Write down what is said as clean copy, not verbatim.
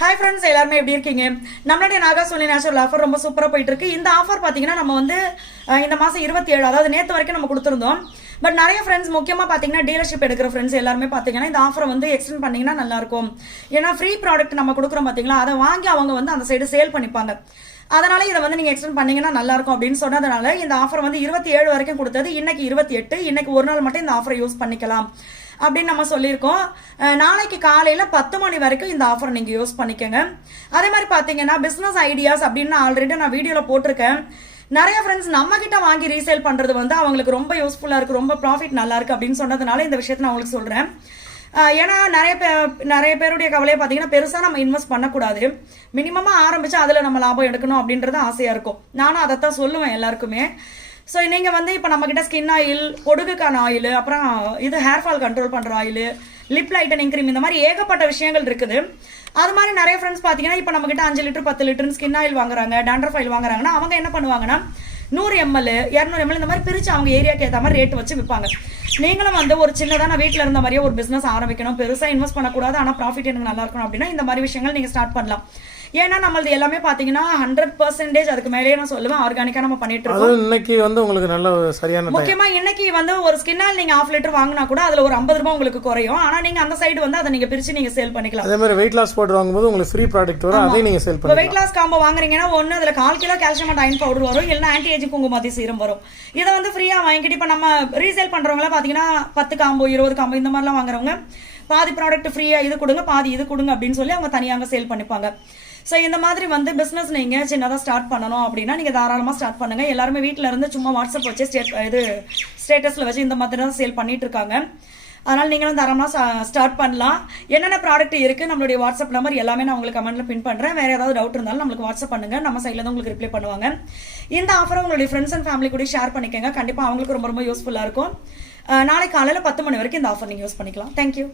Hi friends, எல்லாருமே எப்படி இருக்கீங்க? நம்மளுடைய நாகாசோனி நேச்சுரல் ஆஃபர் ரொம்ப சூப்பராக போயிட்டு இருக்கு. இந்த ஆஃபர் பார்த்தீங்கன்னா நம்ம வந்து இந்த மாதம் 27, அதாவது நேற்று வரைக்கும் நம்ம கொடுத்துருந்தோம். பட் நிறைய ஃப்ரெண்ட்ஸ் முக்கியமாக பார்த்தீங்கன்னா டீலர்ஷிப் எடுக்கிற ஃப்ரெண்ட்ஸ் எல்லாருமே பார்த்தீங்கன்னா இந்த ஆஃபரை வந்து எக்ஸ்டெண்ட் பண்ணிங்கன்னா நல்லாயிருக்கும். ஏன்னா ஃப்ரீ ப்ராடக்ட் நம்ம கொடுக்குறோம் பார்த்தீங்களா, அதை வாங்கி அவங்க வந்து அந்த சைடு சேல் பண்ணிப்பாங்க. அதனால இதை வந்து நீங்கள் எக்ஸ்டெண்ட் பண்ணீங்கன்னா நல்லாயிருக்கும் அப்படின்னு சொன்னதுனால இந்த ஆஃபர் வந்து 27 வரைக்கும் கொடுத்தது. இன்னைக்கு 28, இன்னைக்கு ஒரு நாள் மட்டும் இந்த ஆஃபரை யூஸ் பண்ணிக்கலாம் அப்படின்னு நம்ம சொல்லியிருக்கோம். நாளைக்கு காலையில் 10 மணி வரைக்கும் இந்த ஆஃபர் நீங்கள் யூஸ் பண்ணிக்கோங்க. அதே மாதிரி பார்த்தீங்கன்னா பிஸ்னஸ் ஐடியாஸ் அப்படின்னு ஆல்ரெடி நான் வீடியோவில் போட்டிருக்கேன். நிறைய ஃப்ரெண்ட்ஸ் நம்ம கிட்ட வாங்கி ரீசேல் பண்ணுறது வந்து அவங்களுக்கு ரொம்ப யூஸ்ஃபுல்லாக இருக்குது, ரொம்ப ப்ராஃபிட் நல்லா இருக்குது அப்படின்னு சொன்னதுனால இந்த விஷயத்தை நான் உங்களுக்கு சொல்கிறேன். ஏன்னா நிறைய பேருடைய கவலையை பார்த்தீங்கன்னா பெருசாக நம்ம இன்வெஸ்ட் பண்ணக்கூடாது, மினிமமாக ஆரம்பித்து அதில் நம்ம லாபம் எடுக்கணும் அப்படின்றது ஆசையாக இருக்கும். நானும் அதைத்தான் சொல்லுவேன் எல்லாருக்குமே. ஸோ நீங்கள் வந்து இப்போ நம்மக்கிட்ட ஸ்கின் ஆயில், பொடுகுக்கான ஆயில், அப்புறம் இது ஹேர் ஃபால் கண்ட்ரோல் பண்ணுற ஆயில், லிப் லைட்டனிங் க்ரீம், இந்த மாதிரி ஏகப்பட்ட விஷயங்கள் இருக்குது. அது மாதிரி நிறைய ஃப்ரெண்ட்ஸ் பார்த்தீங்கன்னா இப்போ நம்மக்கிட்ட 5 லிட்டர் 10 லிட்டர் ஸ்கின் ஆயில் வாங்குறாங்க, டேண்ட்ரஃப் ஆயில் வாங்குறாங்கன்னா அவங்க என்ன பண்ணுவாங்கன்னா 100 ml 200 ml இந்த மாதிரி பிரித்து அவங்க ஏரியாவுக்கு ஏற்ற மாதிரி ரேட் வச்சு விற்பாங்க. நீங்களும் வந்து ஒரு சின்னதாக நான் வீட்டில் இருந்த மாதிரியே ஒரு பிஸ்னஸ் ஆரம்பிக்கணும், பெருசாக இன்வெஸ்ட் பண்ணக்கூடாது, ஆனால் ப்ராஃபிட் எனக்கு நல்லா இருக்கணும் அப்படின்னா இந்த மாதிரி விஷயங்கள் நீங்கள் ஸ்டார்ட் பண்ணலாம். ஏன்னா நம்மளது எல்லாமே பார்த்தீங்கன்னா 100% அதுக்கு மேலேயே நான் சொல்லுவேன் ஆர்கானிக்காக நம்ம பண்ணிட்டு இருக்கோம். இன்னைக்கு வந்து உங்களுக்கு நல்ல சரியான முக்கியமா இன்னைக்கு வந்து ஒரு ஸ்கின் ஆயில் நீங்க 1/2 லிட்டர் வாங்கினா கூட அதுல ஒரு 50 ரூபாய் உங்களுக்கு குறையும். ஆனா நீங்க அந்த சைடு வந்து அதை நீங்க பிரிச்சு நீங்க சேல் பண்ணிக்கலாம். அதே மாதிரி வெயிட் லாஸ் பவுடர் வாங்கும்போது உங்களுக்கு ஃப்ரீ ப்ராடக்ட் வரும், அதை நீங்க சேல் பண்ணலாம். வெயிட் லாஸ் காம்போ வாங்குறீங்கன்னா ஒன்னு அதுல 1/4 kilo calcium and iron powder வரும், இல்லைன்னா ஆன்டி ஏஜிங் குங்குமதி சீரம் வரும். இதை வந்து ஃப்ரீயா வாங்கிட்டு இப்ப நம்ம ரீசேல் பண்றவங்க பாத்தீங்கன்னா 10 காம்போ 20 காம்போ இந்த மாதிரிலாம் வாங்குறவங்க பாதி ப்ராடக்ட் ஃப்ரீயா இது கொடுங்க, பாதி இது கொடுங்க அப்படின்னு சொல்லி அவங்க தனியாக சேல் பண்ணிப்பாங்க. ஸோ இந்த மாதிரி வந்து பிஸ்னஸ் நீங்கள் சின்னதாக ஸ்டார்ட் பண்ணணும் அப்படின்னா நீங்கள் தாராளமாக ஸ்டார்ட் பண்ணுங்கள். எல்லாருமே வீட்டில் இருந்து சும்மா வாட்ஸ்அப் வச்சு ஸ்டேட்டஸில் வச்சு இந்த மாதிரி தான் சேல் பண்ணிட்டு இருக்காங்க. அதனால் நீங்களும் தாராளமாக ஸ்டார்ட் பண்ணலாம். என்னென்ன ப்ராடக்ட் இருக்குது, நம்மளுடைய வாட்ஸ்அப் நம்பர் எல்லாமே நான் உங்களுக்கு கமெண்ட்டில் பின் பண்ணுறேன். வேறு ஏதாவது டவுட் இருந்தாலும் நம்மளுக்கு வாட்ஸ்அப் பண்ணுங்கள், நம்ம சைடில் தான் உங்களுக்கு ரிப்ளை பண்ணுவாங்க. இந்த ஆஃபரை உங்களுடைய ஃப்ரெண்ட்ஸ் அண்ட் ஃபேமிலி கூட ஷேர் பண்ணிக்கோங்க, கண்டிப்பாக அவங்களுக்கு ரொம்ப ரொம்ப யூஸ்ஃபுல்லாக இருக்கும். நாளைக்கு காலையில் 10 மணி வரைக்கும் இந்த ஆஃபர் நீங்கள் யூஸ் பண்ணிக்கலாம். தேங்க்யூ.